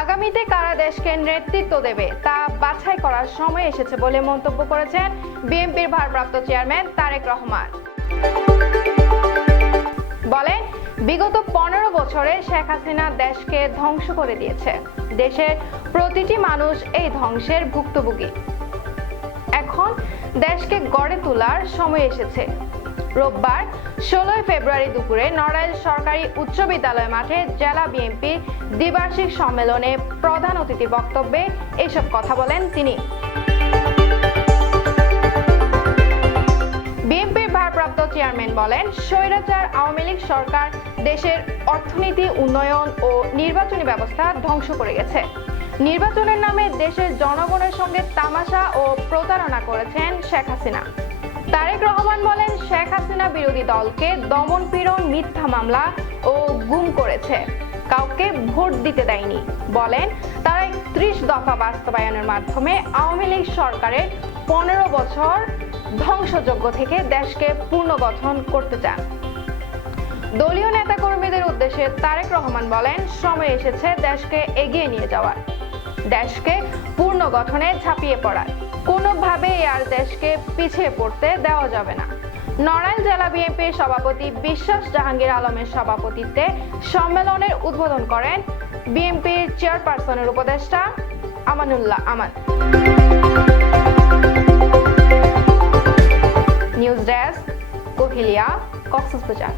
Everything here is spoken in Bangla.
আগামীতে কারা দেশকে নেতৃত্ব দেবে তা বাছাই করার সময় এসেছে বলে মন্তব্য করেছেন বিএনপির ভারপ্রাপ্ত চেয়ারম্যান তারেক রহমান। বলেন, বিগত 15 বছরে শেখ হাসিনা দেশকে ধ্বংস করে দিয়েছে। দেশের প্রতিটি মানুষ এই ধ্বংসের ভুক্তভোগী। এখন দেশকে গড়ে তোলার সময় এসেছে। রোববার 16 ফেব্রুয়ারি দুপুরে নড়াইল সরকারি উচ্চ বিদ্যালয় মাঠে জেলা বিএনপির দ্বিবার্ষিক সম্মেলনে প্রধান অতিথির বক্তব্যে এসব কথা বলেন তিনি। বিএনপির ভারপ্রাপ্ত চেয়ারম্যান বলেন, স্বৈরাচার আওয়ামী লীগ সরকার দেশের অর্থনীতি, উন্নয়ন ও নির্বাচনী ব্যবস্থা ধ্বংস করে গেছে। নির্বাচনের নামে দেশের জনগণের সঙ্গে তামাশা ও প্রতারণা করেছেন শেখ হাসিনা। তারেক রহমান বলেন, শেখ হাসিনা বিরোধী দলকে দমন পীড়ন, মিথ্যা মামলা ও গুম করেছে, কাউকে ভোট দিতে দেয়নি। বলেন, তারা 31 দফা বাস্তবায়নের মাধ্যমে আওয়ামী লীগ সরকারের 15 বছর ধ্বংসযজ্ঞ থেকে দেশকে পুনর্গঠন করতে চান। দলীয় নেতাকর্মীদের উদ্দেশ্যে তারেক রহমান বলেন, সময় এসেছে দেশকে এগিয়ে নিয়ে যাওয়ার, দেশকে পুনর্গঠনে ঝাঁপিয়ে পড়ার। কোনোভাবেই আর দেশকে পিছিয়ে পড়তে দেওয়া যাবে না। নড়াইল জেলা বিএনপির সভাপতি বিশ্বাস জাহাঙ্গীর আলমের সভাপতিত্বে সম্মেলনের উদ্বোধন করেন বিএনপির চেয়ারপারসনের উপদেষ্টা আমানুল্লাহ আমান। News desk, Kohelia, Cox's Bazar.